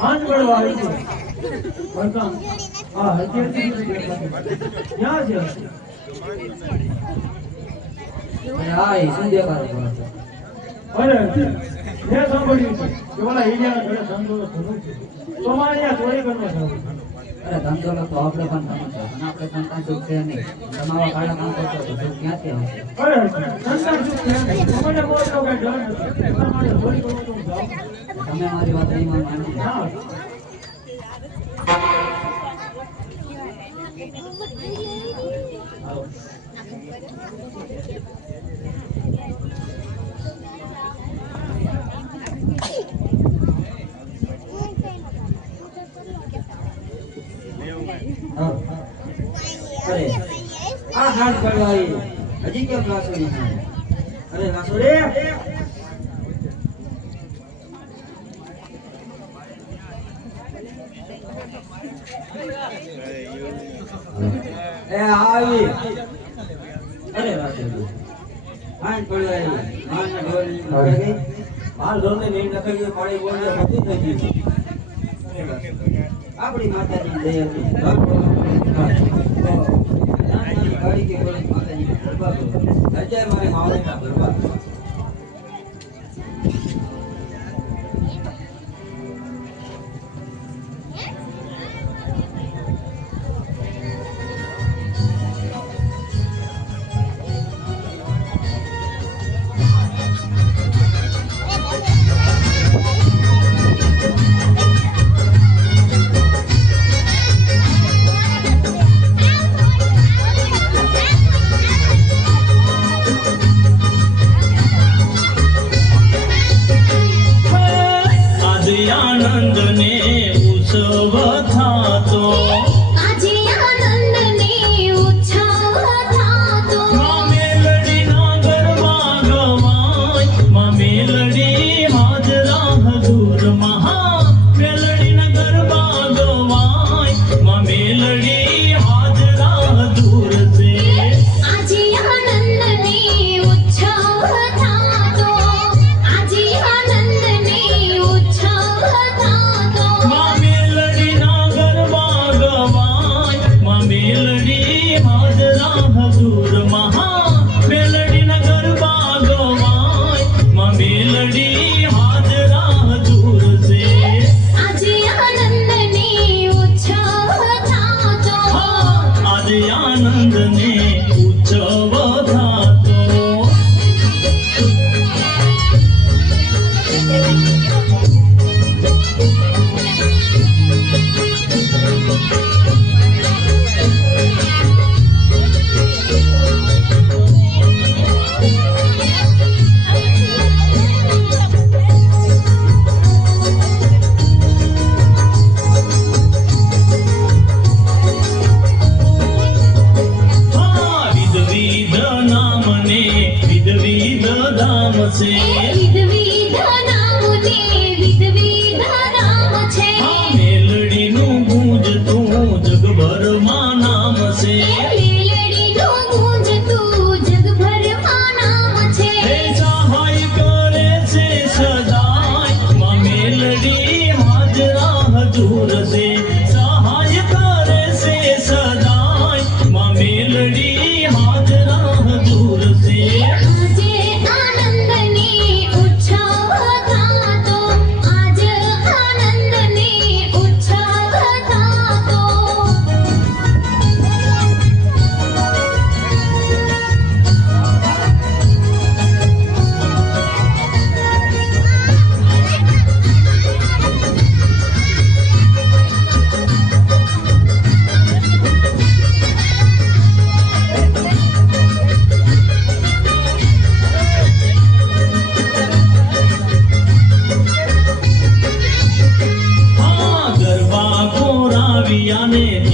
હાથ પડવા આવી છે વળકામ આ હકીકત ક્યાં છે આ સંધ્યા કાર અરે મેં સાંભળ્યું છે કે ઓલા ઈડિયાના ઘરે ધંધો ધંધો છે તમારે આ ચોરી કરવા જાવ અરે ધંધો તો આપણે પણ ધંધો છે અને આપણે સંતાન સુખ છે નહીં તમારા કાળા કામ કરતો તો સુખ ક્યાંથી આવશે અરે સંતાન સુખ છે તમને બોલતો કે ડર નથી તમારે ચોરી કરવા તો જાવ તમે મારી વાત નહીં માનો ના અરે આ હાથ પડવાઈ હજી કેમ રાસોડી અરે રાસોડી એ આવી અરે રાસોડી હાથ પડવાઈ હાથ ઢોલ ગઈ હાલ ઢોલ ને નીંદ નખાઈ ગઈ પાણી બોલી બધું થઈ ગયું આપણી માતાજી દયા હતી ગાડી કે બોલે માતાજી ગરબા કરો અજય મારે માવડીના ગરબા मेलड़ी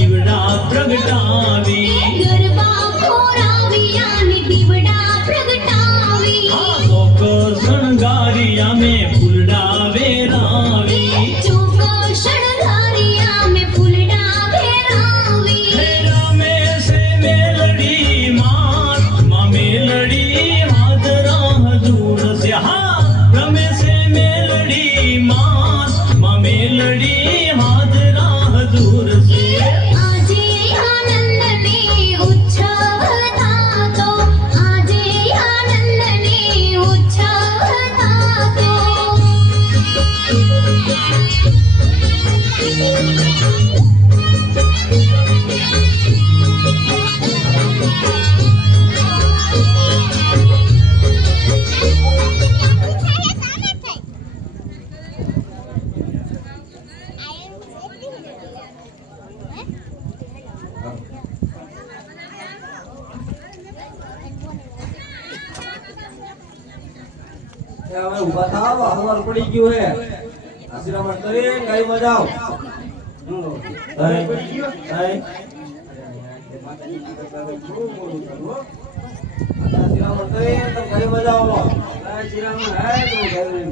મેલડી હાજરા હજુર છે આજે આનંદની ઉત્સવ થાતો આજે આનંદની ઉત્સવ થાતો હવે ઊભા થાવ હવાર પડી ગયું હે આશીર્વાદ કરીને ગાડીમાં જાઓ આશીર્વાદ કરીને તમે ગાડીમાં જાઓ શ્રીરામ હે તો ગાડી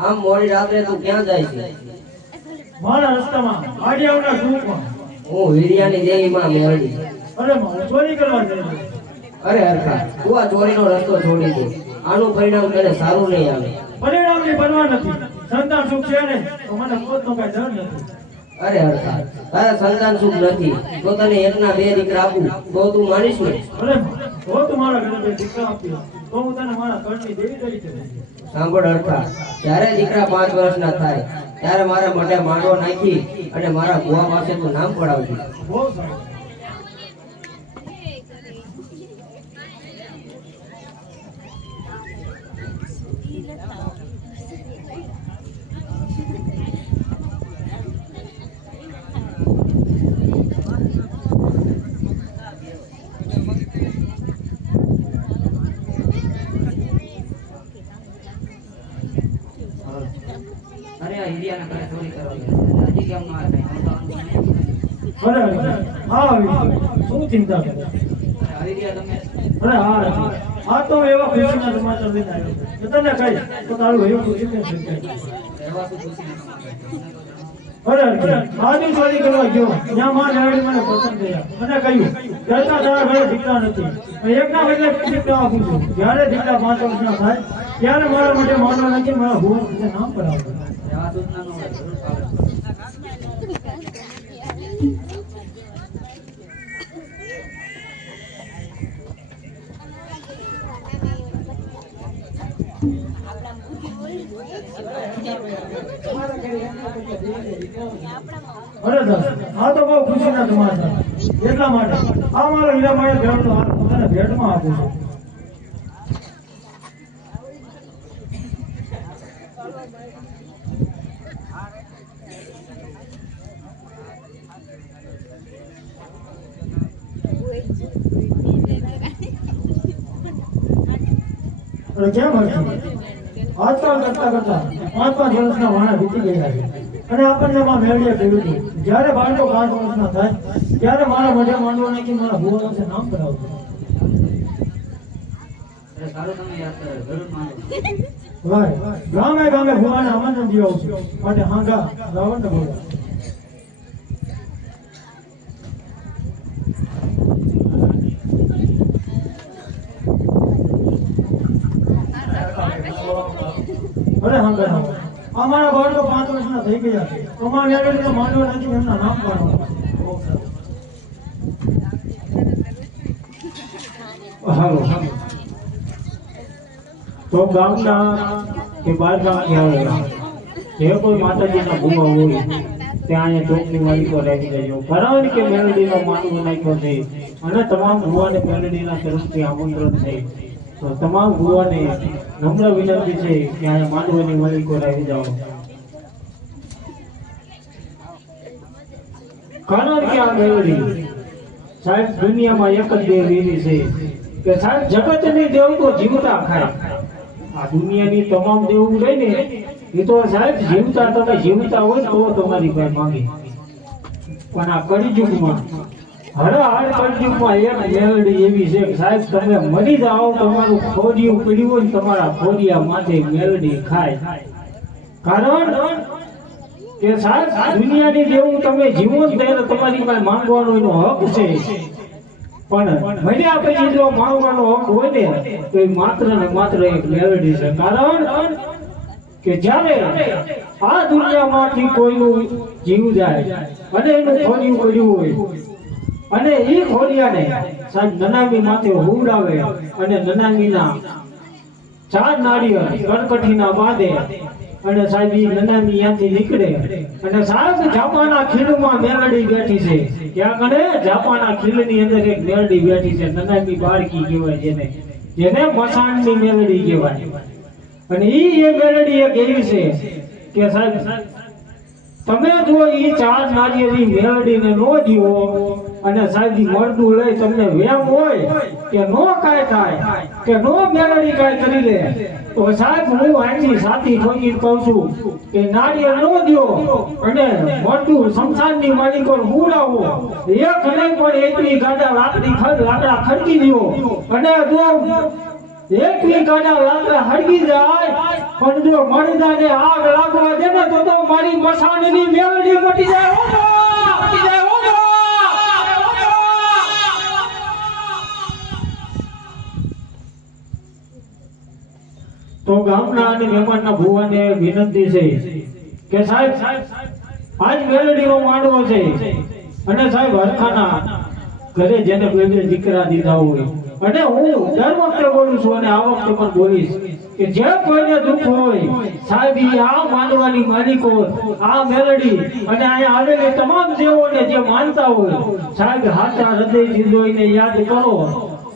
આમ મોડી રાત્રે તું ક્યાં જાય છે મારા રસ્તામાં આડિયાઓના ગ્રુપમાં હું વીડિયાની દેવી માં મેળવી અરે હું ચોરી કરવા જઈ રહ્યો. અરે હરખા તું આ ચોરીનો રસ્તો છોડી દે આનું પરિણામ તને સારું નહીં આવે પરિણામની પરવા નથી. સંતાન સુખ છે ને તો મને પોતનો કઈ ડર નથી. અરે હરખા તારા સંતાન સુખ નથી તો તને એકના બે દીકરા આપું તો તું માનીશ ને અરે જો તું મારા ઘરે બે દીકરા આપ્યો તો હું તને મારા ઘરની દેવી તરીકે લઈશ. સાંભળ હરખા જ્યારે દીકરા 5 વર્ષના થાય ત્યારે મારા મોઢે માંડવો નાખી અને મારા ભુવા પાસે તું નામ પડાવજે બહુ સારું. અરે આ હીરિયાના ઘરે ચોરી કરવા ગયા હજી કેમ ના અરે શું ચિંતા કરે? હીરિયા તમે અરે હા તો એવા ખુશીના સમાચાર લઈને આવ્યો છું. તને કહીશ તો તારું એવું ખુશી કેમ થઈ જાય? એવા શું ખુશી અરે આજુ ચોરી કરવા ગયો ત્યાં માં લેવડી મને પસંદ થયા અને કહ્યું કરતા તારા ઘરે દીકરા નથી. એકના બદલે બે દીકરા આપું છું. જ્યારે દીકરા 5 વર્ષના થાય ત્યારે મારા માટે માનવા નથી મારા ભુવન નામ પડાવજો. એવા સૂચનાનો હોય જરૂર પાડો. અરે દસ આ તો બહુ ખુશીના સમાચાર. એટલા માટે આ મારો હીરાભાઈ ભેટનો હાર હું તને ભેટમાં આપું છું. અરે કેમ હશે? આજકાલ કરતા કરતા 5 વર્ષના વાણા વીતી ગયા છે અને આપણને માં મેળવીએ કહ્યું હતું જ્યારે બાળકો 5 વર્ષના થાય ત્યારે મારા મોઢે માંડવો નાખી મારા ભુવન નામ કરાવજો. સારું તમે યાદ કરો જરૂર માનો ભાઈ ગામે ગામે ભુવાને આમંત્રણ દીધું છે માટે હાંગા રાવણને બોલા. અરે હાંગા અમારા બાળકો 5 વર્ષના થઈ ગયા છે તો માં મેળવી તો માંડવો નાખી એમના નામ પાડવા. હાલો તો ગામના કે બહાર ગામની આવેલા જે કોઈ માતાજીના ભૂવા હોય ત્યાં અહીંયા ચોકની માલિકો રહી જજો. કારણ કે મેલડીનો માંડવો નાખ્યો છે અને તમામ ભૂવાને મેલડીના તરફથી આમંત્રણ છે. તો તમામ ભૂવાને નમ્ર વિનંતી છે કે અહીંયા માંડવાની માલિકો રહી જાઓ. કારણ કે આ મેળડી સાહેબ દુનિયામાં એક જ દેવ એવી છે કે સાહેબ જગતની દેવ તો જીવતા ખાય. આ દુનિયાની તમામ દેવ રહે ને એ તો સાહેબ જીવતા, તમે જીવતા હોય તો તમારી પાસે માંગે. પણ આ કળિયુગમાં હર કળિયુગમાં એક મેલડી એવી છે કે સાહેબ તમે મરી જાઓ, તમારું ખોડિયું પીડ્યું હોય ને તમારા ખોડિયા માથે મેલડી ખાય. કારણ કે સાહેબ દુનિયાની જેવું તમે જીવો જ ત્યારે તમારી પાસે માંગવાનો એનો હક છે. પણ મર્યા પછી જો માંગવાનો હક હોય ને તો એ માત્ર ને માત્ર એક મેલડી છે. કારણ કે જ્યારે આ દુનિયામાંથી કોઈનું જીવ જાય અને એનું ખોડિયું પડ્યું હોય અને એ ખોડિયાને સાહેબ નનામી માથે હુવડાવે અને નનામીના 4 નાળિયેર કણકઠીના બાંધે અને સાહેબ ઈ નનામી ત્યાંથી નીકળે અને સાહેબ જાપાના ખીણમાં મેલડી બેઠી છે. ક્યાં કણે જાપાના ખીણની અંદર એક મેલડી બેઠી છે. નનામી બાળકી કહેવાય જેને મસાણની મેલડી કહેવાય. અને ઈ એ મેલડી એક એવી છે કે સાહેબ તમે જો ઈ 4 નાળિયેરી મેલડીને નો દીવો અને સાહેબ ઈ મળતું લઈ તમને વેમ હોય કે નો કાંઈ થાય કે નો મેલડી કાંઈ કરી લે તો સાહેબ હું અહીંથી સાથી ઠોકીને કહું છું કે નાળિયેર નો દ્યો અને મળતું સંસારની માલિકો ઉડાવો. એક નહીં પણ એકલી ગાડા લાકડા ખડકી દ્યો અને જો એકલી ગાડા લાકડા હળગી જાય પણ જો મરદાને આગ લાગવા દે ને તો મારી મસાણની મેલડી મટી જાય. તો ગામના અને મહેમાનના ભુવાને વિનંતી છે કે સાહેબ આજ મેલડીનો માંડવો છે અને સાહેબ હરખાના ઘરે જેને બે દીકરા દીધા હોય અને હું દર વખતે બોલું છું અને આ વખતે પણ બોલીશ કે જે કોઈને દુઃખ હોય સાહેબ આ માંડવાની માલિકો આ મેલડી અને અહીંયા આવેલી તમામ દેવોને જે માનતા હોય સાહેબ હાથા હૃદયથી જોઈને યાદ કરો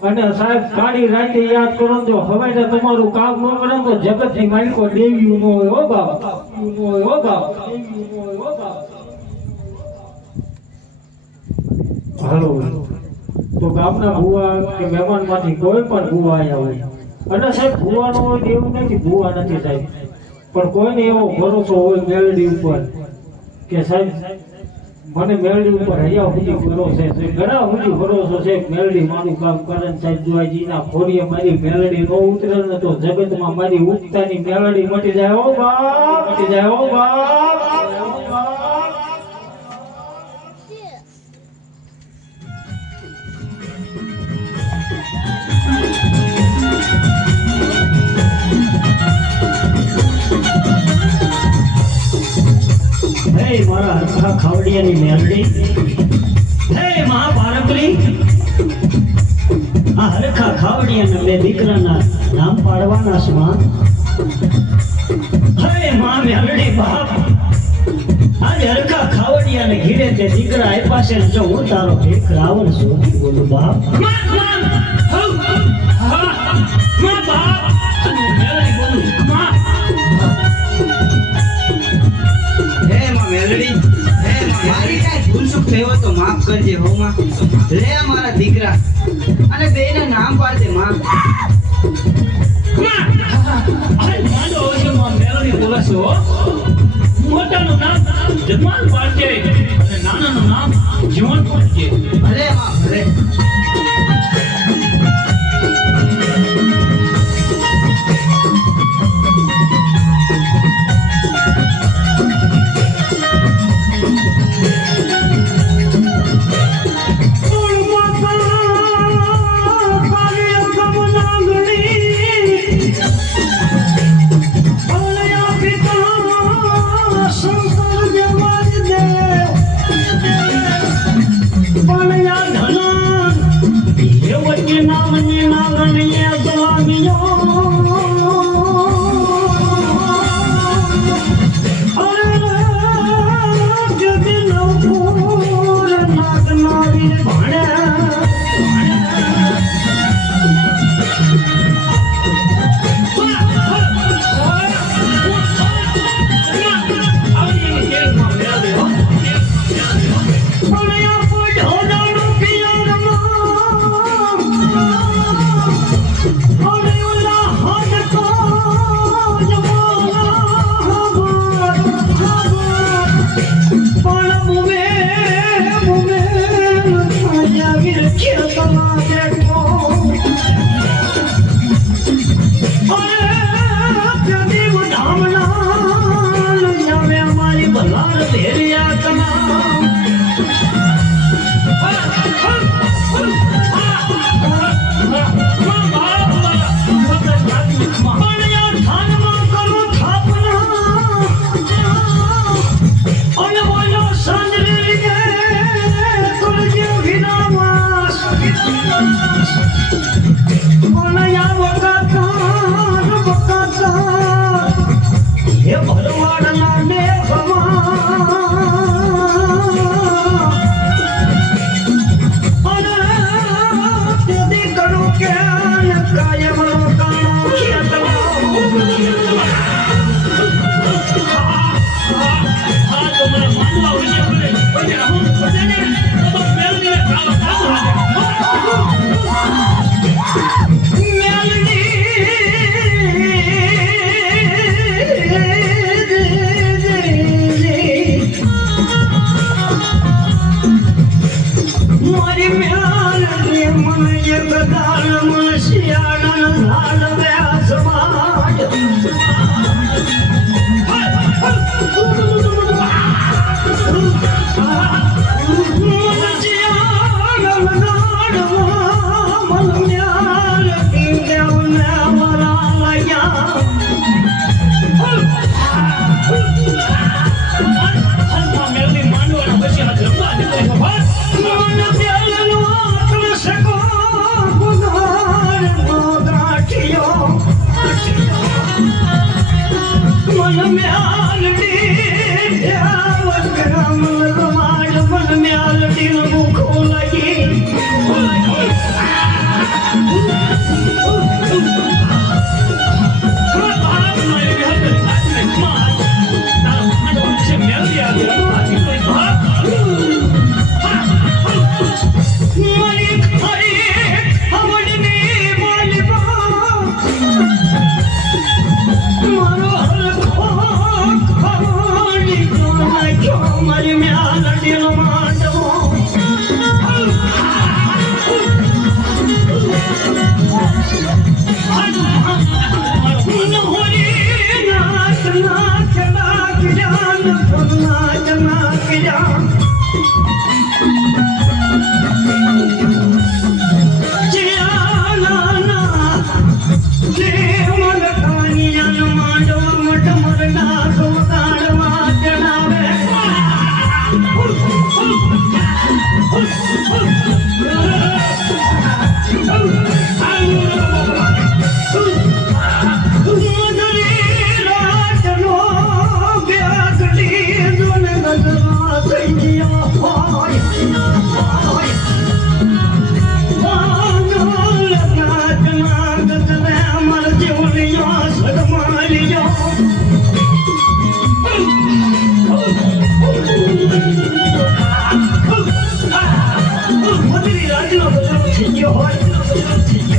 અને સાહેબ કાળી રાતે યાદ કરો તો હવે તમારું કામ ન કરે તો જગતની માલિકો દેવીઓ નો હોય. હો બાપ, હો બાપ. હાલો તો ગામના ભુવા કે મહેમાનમાંથી કોઈ પણ ભુવા આવ્યા હોય અને સાહેબ ભુવાનો હોય એવું નથી, ભુવા નથી સાહેબ, પણ કોઈને એવો ભરોસો હોય મેલડી ઉપર કે સાહેબ મને મેલડી ઉપર હૈયા સુધી ભરોસો છે, ઘણા સુધી ભરોસો છે મેલડી મારું કામ કરે. સાહેબ જોવાજીના ખોડીએ મારી મેલડી નો ઉતરે ને તો જગતમાં મારી ઉગતાની મેલડી મટી જાય. ઓ બાપ, મટી જાય. ઓ બાપ. મારા હરખા ખાવડિયાની મેલડી, હે મહાપારકલી, આ હરખા ખાવડિયાના બે દીકરાના નામ પાડવાના છે માં. હે માં મેલડી બાપ, આજે હરખા ખાવડિયાને ઘીરે તે દીકરા આપ્યા છે. જો હું તારો ભીખ રાવણ છું બોલું બાપ. મારી કાંઈ ભૂલ ચૂક થઈ હોય તો માફ કરજે હો માં. લે મારા દીકરા અને બેના નામ પાડજે માં. મોટાનું નામ જમાલ પાડજે અને નાનાનું નામ જીવન પાડજે. ભલે માં ભલે. નામ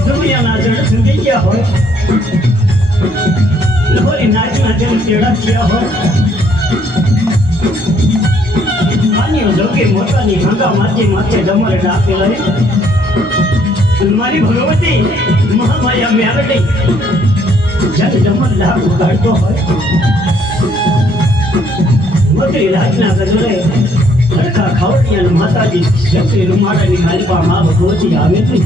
દુનિયાના જળ સુધી ગયા હોય લોહી નાચના જેમ તેડા થયા હોય આની જોકે મોટાની ભાંગા માથે ડમરે ડાકે લઈ મારી ભગવતી મહામાયા મેરડી જ્યારે ડમર લાખ ઉગાડતો હોય મોટી રાજના ગજરે હરખા ખાવડિયા માતાજી શક્તિ રૂમાડાની હાલવામાં ભગવતી આવે છે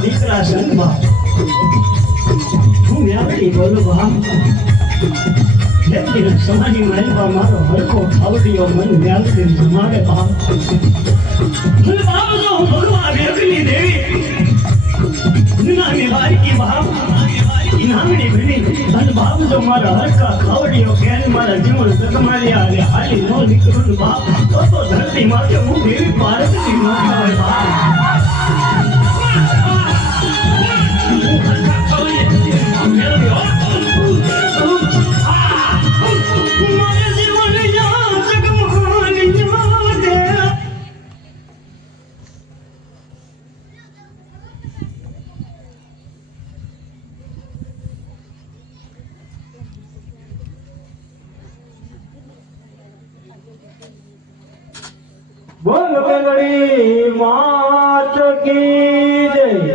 દીકરા સંતમાં હું વ્યાપડી બોલું ભામ વ્યક્તિને સમાધિ માલવા મારો હરખો ખાવડીઓ મન વ્યાપડી જમાવે ભામ ભાવ તો ભગવાન વ્યક્તિની દેવી નામી બારીકી ભામ નામની ભીડી અને ભાવ તો મારા હરખા ખાવડીઓ કેન મારા જીવન સતમાર્યા અને હાલી નો નીકળું ભાવ તો ધરતી માટે હું દેવી પાર્વતી નો ભાવ બોલ મેલડી માત કી જય